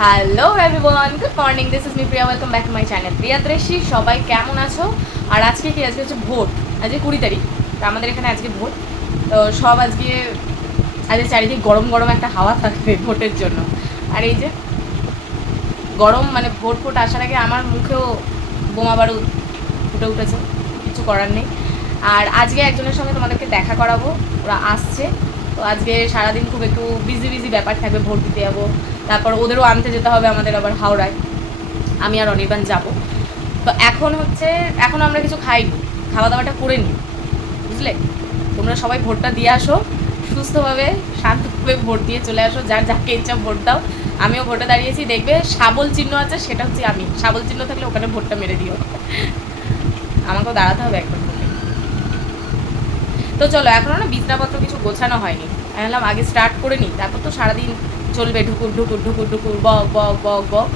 Hello everyone, good morning, this is me Priya, welcome back to my channel Priya Drishti. সবাই কেমন আছো? আর আজকে কি, আজকে হচ্ছে ভোট, আজকে 20 তারিখ। তো আমাদের এখানে আজকে ভোট, তো সব আজকে চারিদিকে গরম গরম একটা হাওয়া থাকবে ভোটের জন্য। আর এই যে গরম, মানে ভোট আসার আগে আমার মুখেও বোমা বারুদ ফুটে উঠেছে, কিছু করার নেই। আর আজকে একজনের সঙ্গে তোমাদেরকে দেখা করাবো, ওরা আসছে। তো আজকে সারাদিন খুব একটু বিজি ব্যাপার থাকবে, ভোট দিতে যাবো, তারপর ওদেরও আনতে যেতে হবে আমাদের আবার হাওড়ায়, আমি আর অনির্বাণ যাব। তো এখন আমরা কিছু খাইনি, খাওয়া দাওয়াটা করে নিই, বুঝলে? তোমরা সবাই ভোটটা দিয়ে আসো, সুস্থভাবে শান্তভাবে ভোট দিয়ে চলে আসো, যার যাকে ইচ্ছা ভোট দাও। আমিও ভোটে দাঁড়িয়েছি, দেখবে শাবল চিহ্ন আছে, সেটা হচ্ছে আমি। শাবল চিহ্ন থাকলে ওখানে ভোটটা মেরে দিও, আমাকেও দাঁড়াতে হবে একবার ভোটে। তো চলো, এখনও না বিছনাপত্র কিছু গোছানো হয়নি, আমি বললাম আগে স্টার্ট করে নিই, তারপর তো সারাদিন চলবে ঢুকুর ঢুকুর ঢুকুর ঢুকুর বক বক বক বক।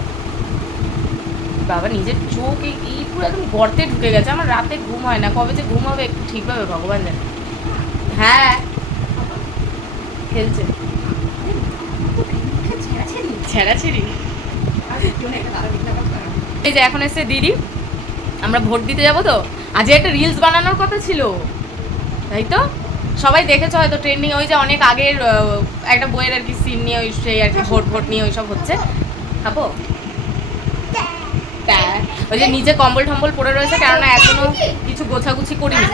বাবা, নিজের চোখ এই পুরো একদম গর্তে ঢুকে গেছে, আমার রাতে ঘুম হয় না, কবে যে ঘুম হবে একটু ঠিকভাবে ভগবান জানে। হ্যাঁ, খেলছে ছেঁড়াছেড়ি। এই যে এখন এসে দিদি, আমরা ভোট দিতে যাবো, তো আজকে একটা রিলস বানানোর কথা ছিল, তাই তো সবাই দেখেছো হয়তো ট্রেন্ডিং, ওই যে অনেক আগের একটা বইয়ের আর কি সিন নিয়ে, ওই সেই আর কি ভোট নিয়ে ওইসব হচ্ছে। খাবো? ওই যে নিচে কম্বল টম্বল পড়ে রয়েছে, কেননা এখনো কিছু গোছাগুছি করিনি।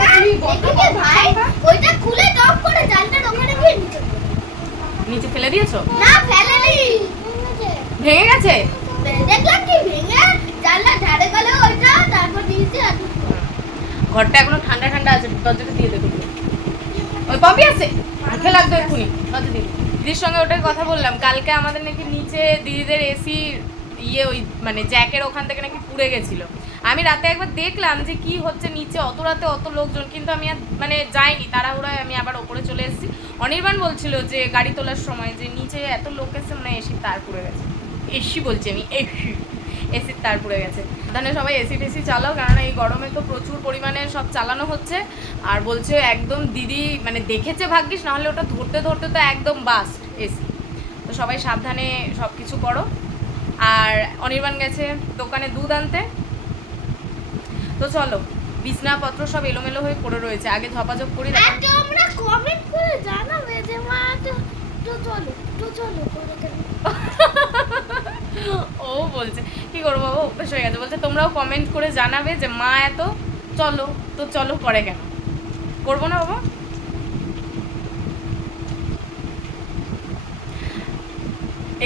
নিচে ফেলে দিয়েছো? না, ফেলেনি, ভেঙে গেছে। দেখলাম কি ভেঙে জানলা ধারে গেল ওইটা, তারপর নিচে আর ঘরটা এখনো ঠান্ডা ঠান্ডা আছে, দরজাটা দিয়ে দেবে। ওই পপি আছে, মুখে লাগবে এক্ষুনি, দরজা দিদি। দিদির সঙ্গে ওটাই কথা বললাম, কালকে আমাদের নাকি নিচে দিদিদের এসি ওই মানে জ্যাকের ওখান থেকে নাকি পুড়ে গেছিলো। আমি রাতে একবার দেখলাম যে কি হচ্ছে নিচে, অত রাতে অত লোকজন, কিন্তু আমি আর মানে যাইনি, তাড়াহুড়োয় আমি আবার ওপরে চলে এসেছি। অনির্বাণ বলছিল যে গাড়ি তোলার সময় যে নিচে এত লোক এসে, মানে এসির তার পুড়ে গেছে। এসি বলছি আমি, এসির তার পুড়ে গেছে। সাবধানে সবাই এসি টেসি চালাও, কারণ এই গরমে তো প্রচুর পরিমাণে সব চালানো হচ্ছে। আর বলছে একদম দিদি মানে দেখেছে ভাগ্যিস, নাহলে ওটা ধরতে ধরতে তো একদম বাস্ট এসি। তো সবাই সাবধানে সব কিছু করো। আর অনির্বাণ গেছে দোকানে দুধ আনতে। তো চলো, বিছনাপত্র সব এলোমেলো হয়ে পড়ে রয়েছে, আগে ঝপাঝপ করি। তোমরা কমেন্ট করে জানাবে যে মা তো চলো ও বলছে কি করবো বাবা, অভ্যেস হয়ে গেছে। বলছে তোমরাও কমেন্ট করে জানাবে যে মা এত চলো করে কেন, করবো না বাবা।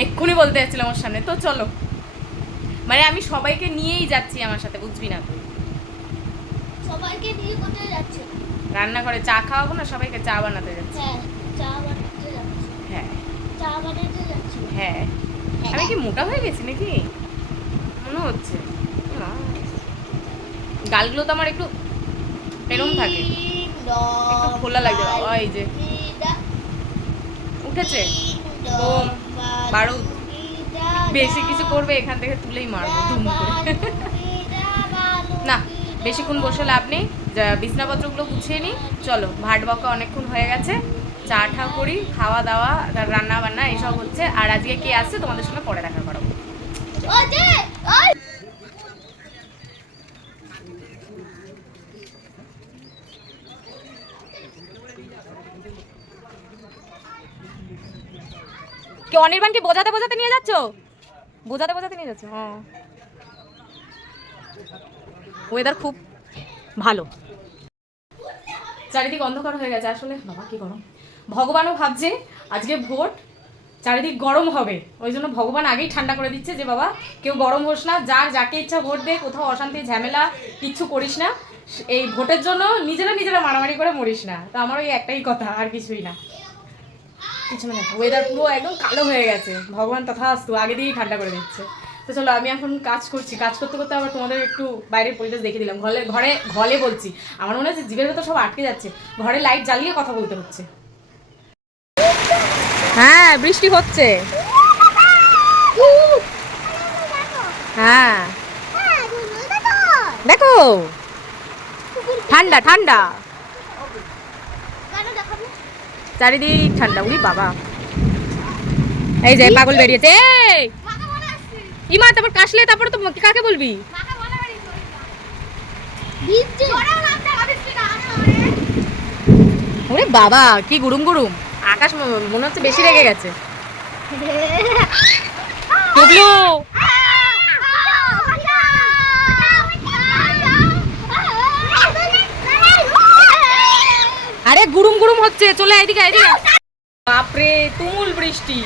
এক্ষুনি বলতে যাচ্ছিলাম ওর সামনে, তো চলো, মানে আমি সবাইকে নিয়েই যাচ্ছি আমার সাথে, বুঝবি না তুই? সবাইকে নিয়ে কোথায় যাচ্ছে? রান্নাঘরে চা খাওয়াবো না, সবাইকে চা বানাতে যাচ্ছি। হ্যাঁ, চা বানাতে যাচ্ছে। হ্যাঁ, চা বানাতে যাচ্ছে। হ্যাঁ। আমি কি মোটা হয়ে গেছি নাকি মনে হচ্ছে? গালগুলো তো আমার একটু এরম থাকে, একটু খোলা লাগে। বাবা, এই যে উঠেছে বোম বারুদ, বেশি কিছু করবে এখান থেকে তুলেই মারবো ধুম করে। না, বেশিক্ষণ বসে লাভ নেই, বিছনাপত্রগুলো গুছিয়ে নিই। চলো, ভাট বকা অনেকক্ষণ হয়ে গেছে, চা ঠা করি, খাওয়া দাওয়া রান্না বান্না এইসব হচ্ছে। আর আজকে কে আসছে তোমাদের সঙ্গে পরে দেখা করাবো। কি অনির্বাণকে বোঝাতে নিয়ে যাচ্ছ? বোঝাতে নিয়ে যাচ্ছ? হ্যাঁ, ওয়েদার খুব ভালো, চারিদিক অন্ধকার হয়ে গেছে। আসলে বাবা কি গরম, ভগবানও ভাবছে আজকে ভোট, চারিদিক গরম হবে, ওই জন্য ভগবান আগেই ঠান্ডা করে দিচ্ছে যে বাবা কেউ গরম হোস না, যার যাকে ইচ্ছা ভোট দে, কোথাও অশান্তি ঝামেলা কিচ্ছু করিস না, এই ভোটের জন্য নিজেরা মারামারি করে মরিস না। তো আমার ওই একটাই কথা, আর কিছুই না, কিছু না। ওয়েদার পুরো একদম কালো হয়ে গেছে, ভগবান তথাস্তু আগে দিয়েই ঠান্ডা করে দিচ্ছে। তো চলো, আমি এখন কাজ করছি, কাজ করতে করতে আবার তোমাদের একটু বাইরের পরিবেশ দেখে দিলাম। ঘরে বলছি, আমার মনে হচ্ছে জিভের ভেতর সব আটকে যাচ্ছে, ঘরে লাইট জ্বালিয়ে কথা বলতে হচ্ছে। হ্যাঁ, বৃষ্টি হচ্ছে। হ্যাঁ, দেখো ঠান্ডা ঠান্ডা, চারিদিক ঠান্ডা। উড়ি বাবা, এই যে পাগল বেরিয়েছে এই মাকে বলে আসছি ইমা তারপর কাশলে তারপর তো কাকে বলবি মাকে বলে বাড়ি বৃষ্টি ওরা নাম জানা বৃষ্টি না ওরে বাবা কি গুরুম গুরুম আকাশ মনে হচ্ছে বেশি রেগে গেছে টুকলু আরে গুরুম গুরুম হচ্ছে চলে এদিকে এদিকে বাপরে তুমুল বৃষ্টি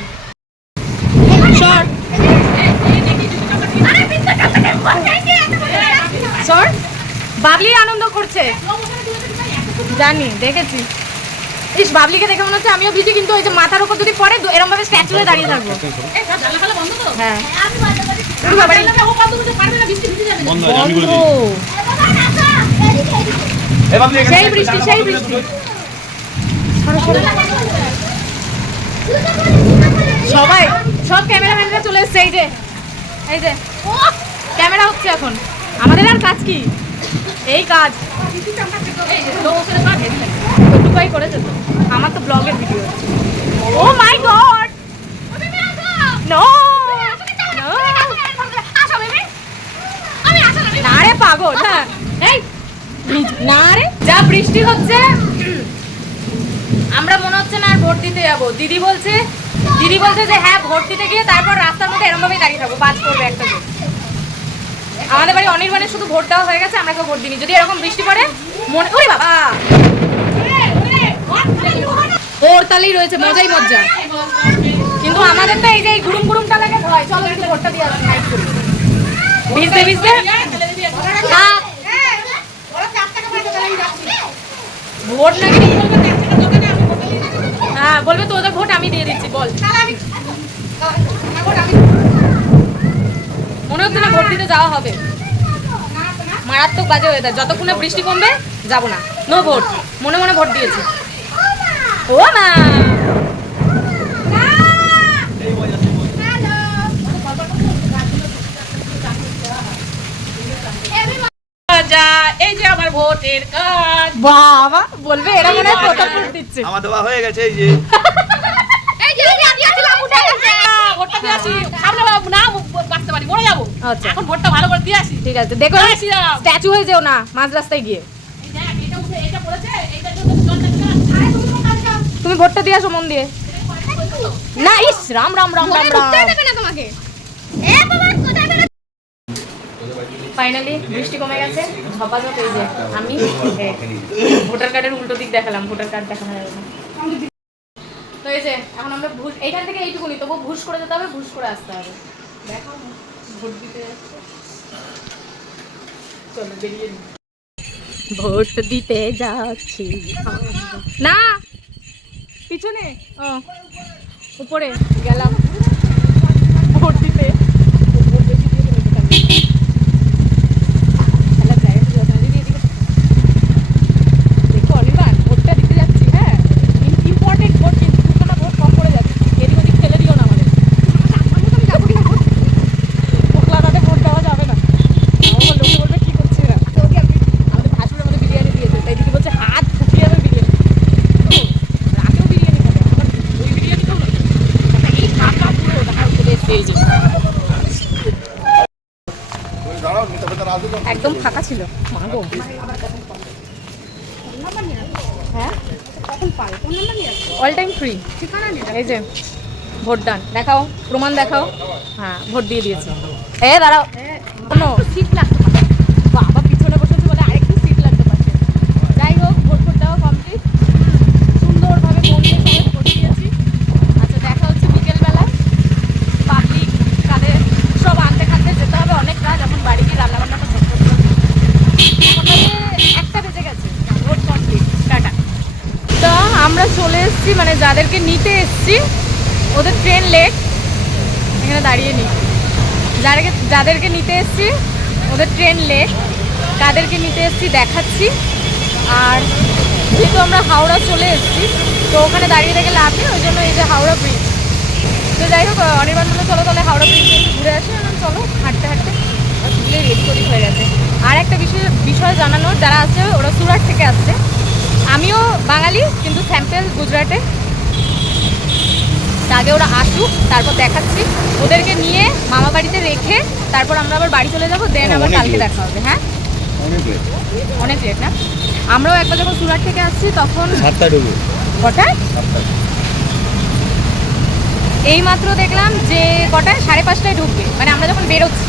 সর সর বাবলি আনন্দ করছে জানি দেখেছি ইস বাবলিকে দেখে মনে হচ্ছে আমিও ভিজি কিন্তু ওই যে মাথার উপর যদি পড়ে এরকম ভাবে স্ট্যাচু হয়ে দাঁড়িয়ে থাকবো হ্যাঁ সেই বৃষ্টি সেই বৃষ্টি সবাই সব ক্যামেরাম্যানরা চলে এসছে এই যে ক্যামেরা হচ্ছে এখন আমাদের আর কাজ কি এই কাজ টুকাই করেছে তো আমার তো ব্লগের ভিডিও ও মাই গড নো না রে পাগল হ্যাঁ এই না রে যা বৃষ্টি হচ্ছে আমরা মনে হচ্ছে না আর ভোট দিতে যাবো দিদি বলছে যে হ্যাঁ ভোট দিতে গিয়ে তারপর রাস্তার মধ্যে এরকম ভাবেই দাঁড়িয়ে থাকবো বাজ করবে একটা ভোট আমাদের বাড়ি অনির্বাণের শুধু ভোট দেওয়া হয়ে গেছে আমরা কেউ ভোট দিইনি যদি এরকম বৃষ্টি পড়ে মনে ওরে বাবা ওর তালেই রয়েছে মজাই মজা কিন্তু আমাদের তো এই যে গুরুম গুরুমটা লাগে ভয় চলো একটু ভোটটা দিয়ে আসি নাইট করি ভিজতে ভিজতে ভোট নাকি হ্যাঁ বলবে তোদের ভোট আমি দিয়ে দিচ্ছি বল মনে হচ্ছে না ভোট দিতে যাওয়া হবে মারাত্মক বাজে ওয়েদার যতক্ষণে বৃষ্টি কমবে যাবো না নো ভোট মনে মনে ভোট দিয়েছি ও মা এই যে আমার ভোটের কার্ড বাবা বলবে এরা মনে হয় প্রথম ভোট দিচ্ছে আমার দেওয়া হয়ে গেছে এই যে ভোটটা দিয়ে আসি সামনে না বাঁচতে পারি মরে যাবো আচ্ছা এখন ভোটটা ভালো করে দিয়ে আসি ঠিক আছে দেখো স্ট্যাচু হয়ে যেও না মাঝ রাস্তায় গিয়ে তুমি ভোটটা দিয়ে আসো মন দিয়ে না ইস রাম রাম রাম রাম রাম তোমাকে ফাইনালি বৃষ্টি কমে গেছে ঝপাঝপ এই যে আমি ভোটার কার্ডের উল্টো দিক দেখালাম ভোটার কার্ড দেখানো যাবে না তো এই যে এখন আমরা এইখান থেকে এইটুকুনি তবু ভুস করে যেতে হবে ভুস করে আসতে হবে দেখো ভোট দিতে যাচ্ছে চলো বেরিয়ে ভোট দিতে যাচ্ছি না পিছনে ও উপরে গেলাম ভোট দিতে একদম ফাঁকা ছিল মাগো হ্যাঁ অল টাইম ফ্রি এই যে ভোট দান দেখাও প্রমাণ দেখাও হ্যাঁ ভোট দিয়ে দিয়েছি দাঁড়াও কোনো সিট লাগতে পারে বাবা পিছনে বসেছে বলে আরেকটু সিট লাগতে পারছে যাই হোক ভোট দেওয়া কমপ্লিট সুন্দরভাবে মন দিয়ে সবাই ভোট দিয়েছি আচ্ছা দেখা হচ্ছে বিকেলবেলায় পাবলিক কাদের সব আনতে খানতে যেতে হবে অনেক কাজ এখন বাড়ি গিয়ে রান্নাবান্নাটা করতে হবে একটা বেজে গেছে ভোট কমপ্লিট টাটা তো আমরা চলে এসেছি মানে যাদেরকে নিতে এসেছি ওদের ট্রেন লেট এখানে দাঁড়িয়ে নিই যাদেরকে নিতে এসেছি ওদের ট্রেন লেট কাদেরকে নিতে এসেছি দেখাচ্ছি আর যেহেতু আমরা হাওড়া চলে এসেছি তো ওখানে দাঁড়িয়ে থেকে লাভ নেই ওই জন্য এই যে হাওড়া ব্রিজ তো যাই হোক অনির্বাণ বলে চলো তাহলে হাওড়া ব্রিজে একটু ঘুরে আসি চলো হাঁটতে হাঁটতে ঘুরে রেডি করি হয়ে গেছে আর একটা বিষয় জানানোর যারা আছে ওরা সুরাট থেকে আসছে আমিও বাঙালি কিন্তু স্যাম্পেল গুজরাটে তা আগে ওরা আসুক, তারপর দেখাচ্ছি। ওদেরকে নিয়ে মামা বাড়িতে রেখে তারপর আমরা আবার বাড়ি চলে যাবো, দেন আবার কালকে দেখা হবে। হ্যাঁ অনেক লেট না? আমরাও একবার যখন সুরাট থেকে আসছি তখন 7টা ঢুকবে। কটায়? এই মাত্র দেখলাম যে কটায়, 5:30টায় ঢুকবে, মানে আমরা যখন বেরোচ্ছি।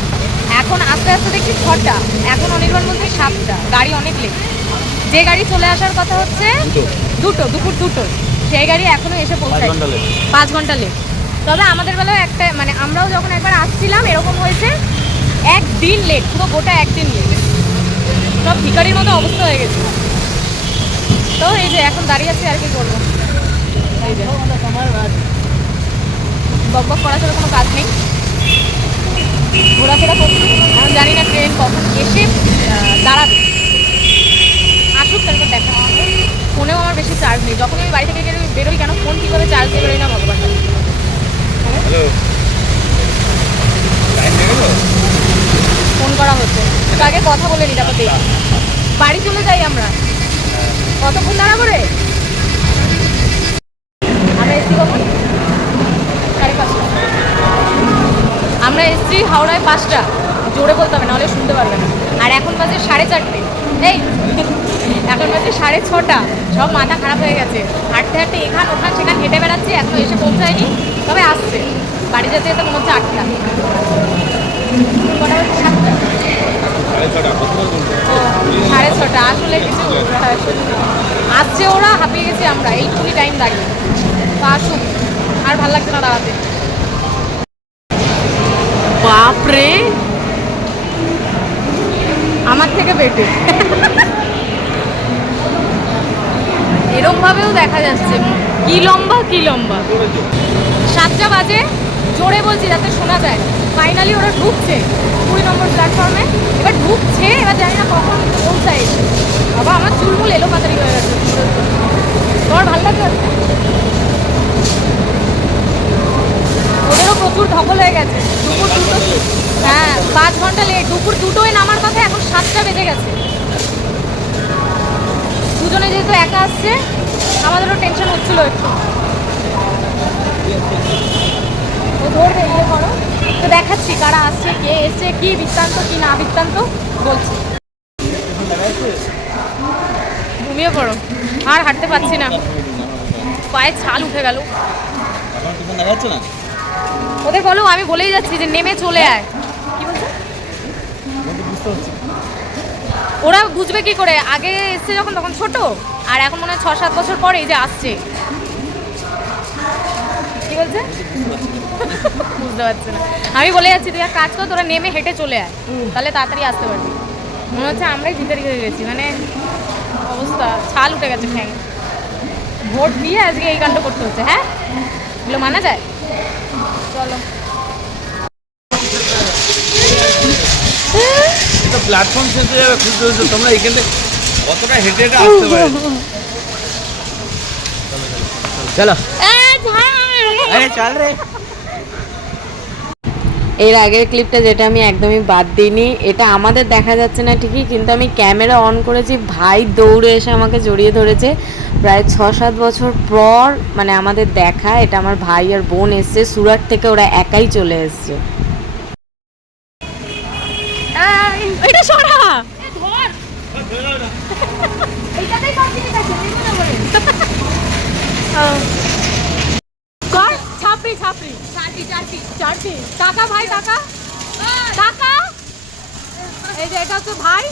এখন আস্তে আস্তে দেখছি 6টা, এখন অনির্বাণ বলতে 7টা, গাড়ি অনেক লেট। যে গাড়ি চলে আসার কথা হচ্ছে দুপুর 2টো, সেই গাড়ি এখনো এসে পৌঁছায় 5 ঘন্টা লেট। তবে আমাদের বেলাও একটা, মানে আমরাও যখন একবার আসছিলাম এরকম হয়েছে, একদিন লেট, পুরো গোটা একদিন লেট। সব ভিখারির মতো অবস্থা হয়ে গেছে। তো এই যে এখন দাঁড়িয়ে আছি, আর কি করবো। এই যে বকবক করা ছাড়া কোনো কাজ নেই, ঘোরাফেরা করছি। এখন জানি না ট্রেন কখন এসে দাঁড়াবে, আসুক তারপর দেখা হবে। ফোনেও আমার বেশি চার্জ নেই, যখন আমি বাড়ি থেকে বেরোই কেন ফোন কীভাবে চার্জ দিয়ে বেরোই না ভগবান। হ্যালো, টাইম হয়ে গেল? ফোন করা হচ্ছে, তো আগে কথা বলে নি, তারপর দেখি। বাড়ি চলে যাই আমরা, কতক্ষণ দাঁড়াবো রে? আমরা এসছি কখন? 5:30। আমরা এসছি হাওড়ায় 5টা, জোরে বলতে হবে নাহলে শুনতে পারবে না। আর এখন বাজে 4:30। এই এখন বাজে 6:30, সব মাথা খারাপ হয়ে গেছে। হাঁটতে হাঁটতে এখান ওখান সেখান হেঁটে বেড়াচ্ছি, এখনো এসে পৌঁছায়নি, তবে আসছে। বাড়ি যেতে যেতে মনে হচ্ছে 8টা। কটা বাজে? 7টা। 6:30 আসলে কিছু আসছে ওরা, হাঁপিয়ে গেছি আমরা, এইটুকুনি টাইম দাঁড়িয়ে। তো আসুক, আর ভালো লাগছে না দাঁড়াতে। বাপরে, আমার থেকে বেটে এরম ভাবেও দেখা যাচ্ছে। কি লম্বা 7টা বাজে, জোরে বলছি যাতে শোনা যায়। ফাইনালি ওরা ঢুকছে 20 নম্বর প্ল্যাটফর্মে, এবার ঢুকছে, এবার জানি না কখন পৌঁছায় এসে। বাবা আমার চুলমুল এলো পাতারি হয়ে গেছে। তোমার ভালো লাগছে? ওদেরও প্রচুর ধকল হয়ে গেছে। দুপুর 2টো, হ্যাঁ 5 ঘন্টা লেট। দুপুর 2টোয় নামার কথা, এখন 7টা বেজে গেছে। দুজনে যেহেতু একা আসছে, আমাদেরও টেনশন হচ্ছিল একটু। ও ধরবে, ইয়ে করো। তো দেখাচ্ছি কারা আসছে, কে এসছে, কি বৃত্তান্ত কি না বৃত্তান্ত বলছি। ঘুমিয়ে পড়ো, আর হাঁটতে পারছি না, পায়ে ছাল উঠে গেল। ওদের বলো, আমি বলেই যাচ্ছি যে নেমে চলে আয়। কি বলছো? ওরা বুঝবে কি করে? আগে এসছে যখন তখন ছোট, আর এখন মনে হয় 6-7 বছর পরে এই যে আসছে। কি বলছে? বুঝতে পারছি না। আমি বলে যাচ্ছি তুই এক কাজ কর, তোরা নেমে হেঁটে চলে আয়, তাহলে তাড়াতাড়ি আসতে পারবি। মনে হচ্ছে আমরাই ভিতরে হয়ে গেছি, মানে অবস্থা, ছাল উঠে গেছে ঠ্যাং। ভোট দিয়ে আজকে এই কাণ্ড করতে হচ্ছে। হ্যাঁ, এগুলো মানা যায়? চলো। এটা প্ল্যাটফর্ম শেষ হয়ে যাবে, খুঁজতে হচ্ছে তোমরা এখান থেকে কতটা হেঁটে হেঁটে আসতে পারে। চলো চল রে। এর আগের ক্লিপটা যেটা আমি একদমই বাদ দিইনি, এটা আমাদের দেখা যাচ্ছে না ঠিকই, কিন্তু আমি ক্যামেরা অন করেছি, ভাই দৌড়ে এসে আমাকে জড়িয়ে ধরেছে। প্রায় 6-7 বছর পর মানে আমাদের দেখা। এটা আমার ভাই আর বোন এসছে সুরাট থেকে, ওরা একাই চলে এসছে। এটা সরা ছাপড়ি ছাপড়ি চারটি টাকা ভাই, টাকা টাকা। এই যে এটা হচ্ছে ভাই,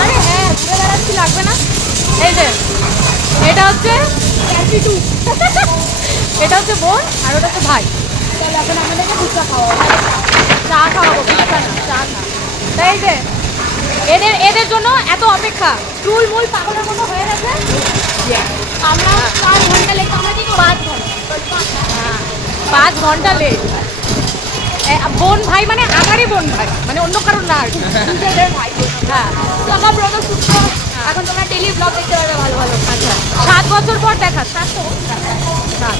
আরে হ্যাঁ ঘুরে বেড়াচ্ছি, লাগবে না। এই যে এটা হচ্ছে এটা হচ্ছে বোন, আর ওটা হচ্ছে ভাই। তাহলে এখন আমাদেরকে ফুচকা খাওয়াবো, চা খাওয়াবো, ফুচকা না চা খা। তাই এই যে এদের জন্য এত অপেক্ষা, চুল মুল পাগলের মতো হয়ে গেছে। আমরা 4 ঘন্টা লেট, আমরা কি 5 ঘন্টা, 5 ঘন্টা লেট। বোন ভাই মানে আমারই বোন ভাই, মানে অন্য কারণ না আর কি। ভাই হ্যাঁ, আমার ব্রদর সূত্র। এখন তোমরা ডেলি ব্লগ দেখতে পারবে ভালো ভালো। আচ্ছা 7 বছর পর দেখা, 7 তো 7।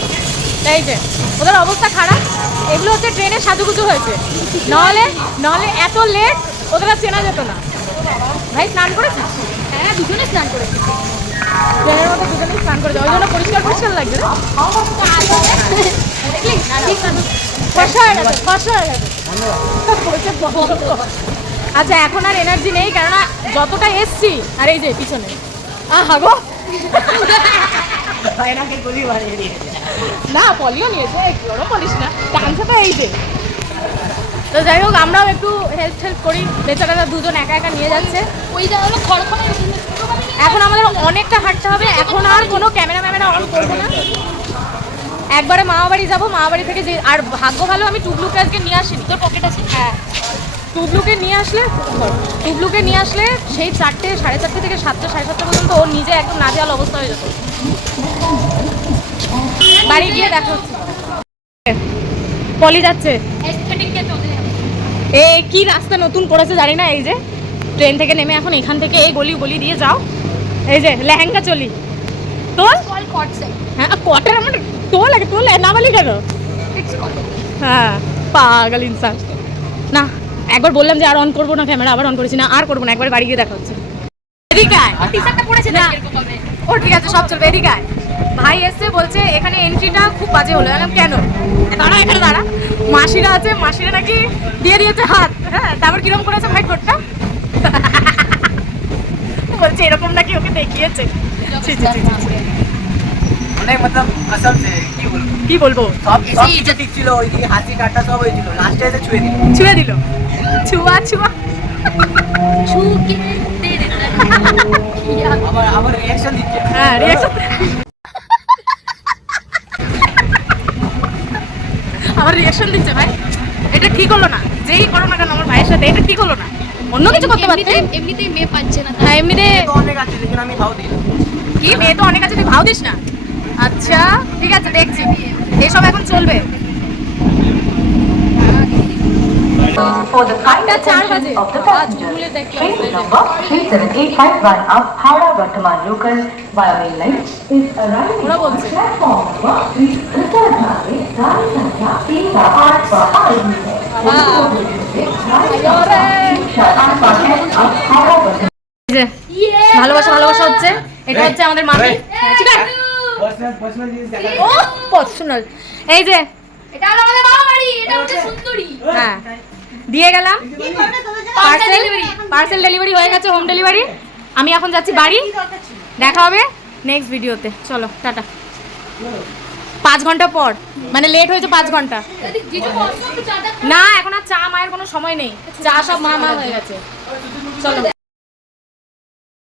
এই যে ওদের অবস্থা খারাপ, এগুলো হচ্ছে ট্রেনে সাজুগুজু হয়েছে, নাহলে এত লেট ওদের আর চেনা যেত না। ভাই স্নান করেছিস? হ্যাঁ দুজনে স্নান করেছি। ট্রেনের মধ্যে দুজনেই স্নান করে যাও, ওই জন্য পরিষ্কার পরিষ্কার লাগছে না? দেখলি? না, ঠিক না। ফর্সা হয়ে গেছে, ফর্সা হয়ে গেছে। আচ্ছা এখন আর এনার্জি নেই, কেননা যতটা এসছি আর এই যে পিছনে আহা গো না পলিও নিয়েছে, ওরও বলিস না, ডান্সে তো এই যে। তো যাই হোক আমরাও একটু হেল্প করি, বেচারারা দুজন একা একা নিয়ে যাচ্ছে। ওই জায়গাগুলো খড়খড়ে এখন আমাদের অনেকটা হাঁটতে হবে, এখন আর কোনো ক্যামেরা অন করবো না, একবারে মামা বাড়ি যাবো। মামা বাড়ি থেকে যে আর ভাগ্য ভালো আমি টুবলুকে আজকে নিয়ে আসিনি, তোর পকেট আছে? হ্যাঁ, টুবলুকে নিয়ে আসলে সেই 4টে, 4:30 থেকে 7টা, 7:30 পর্যন্ত ওর নিজে একদম নাজেহাল অবস্থা হয়ে যেত। বাড়ি গিয়ে দেখা হচ্ছে। পলি যাচ্ছে, এস্থেটিককে চলে যাবে। এই কি রাস্তা নতুন করেছে জানি না, এই যে ট্রেন থেকে নেমে এখন এখান থেকে এই গলি দিয়ে যাও, এই যে লেহেঙ্গা চলি তোর কল কটসে হ্যাঁ কটের আমার তোল লাগে, তোল না বলি কেন? Fix call. হ্যাঁ পাগল ইনসান। না একবার বললাম যে আর অন করবো না ক্যামেরা, আবার অন করেছি না, আর করবো না, একবার বাড়ি গিয়ে দেখা হচ্ছে। এদিকে আয়, টি-শার্টটা পরেছে না। না এরকম ভাবে। ও ঠিক আছে সব চলবে, এদিকে আয়। ভাই এসছে বলছে এখানে এন্ট্রিটা খুব বাজে হলো, আমি কেন দাঁড়া এখানে দাঁড়া, মাসিরা আছে, মাসিরা নাকি দিয়ে দিয়েছে হাত, হ্যাঁ তারপর কিরম করেছে ভাই কোটটা বলছে এরকম নাকি ওকে দেখিয়েছে। ছি, ছি, ছি, ছি। অনেক মতলব কসম সে কি বলবো, সব কিছু ঠিক ছিল, ওইদিকে হাসি কাটা সব হয়েছিল, লাস্টে এসে ছুঁয়ে দিল। ছুঁয়ে দিল, ছুয়া ছুকে দে দেতা কিয়া। আবার রিঅ্যাকশন দিচ্ছে। হ্যাঁ রিঅ্যাকশন আমার রিঅ্যাকশন দিচ্ছে ভাই, এটা ঠিক হলো না, যেই করো না কেন আমার ভাইয়ের সাথে, এটা ঠিক হলো না, অন্য কিছু করতে পারতে। এমনিতেই মেয়ে পাচ্ছে না। হ্যাঁ এমনিতে তো অনেক আছে, লেকিন আমি ভাও দিই না। কি মেয়ে তো অনেক আছে, তুই ভাও দিস না? আচ্ছা ঠিক আছে দেখছি, এসব এখন চলবে। For the kind That's our attention budget. of the Ah, passengers, Jumule dekhi train aapne. number 37851 of Howrah Bardhaman local via main line is arriving Ora on bolche. platform number 3. कृपया ध्यान दें, गाड़ी संख्या 3 का 8 पर आ रही है। ভালোবাসা হচ্ছে, এটা হচ্ছে আমাদের মামি। ঠিক আছে পার্সোনাল জিনিস দেখা ও পার্সোনাল, এই যে এটা হলো আমাদের মামা বাড়ি, এটা হচ্ছে সুন্দরী। হ্যাঁ দিয়ে গেলাম পার্সেল ডেলিভারি হয়ে গেছে, হোম ডেলিভারি। আমি এখন যাচ্ছি বাড়ি, দেখা হবে নেক্সট ভিডিওতে, চলো টাটা। 5 ঘন্টা পর, মানে লেট হয়েছে 5 ঘন্টা। জিজু বসো একটু চাটা। না এখন আর চা মায়ের কোনো সময় নেই, চা সব মা হয়ে গেছে, চলো।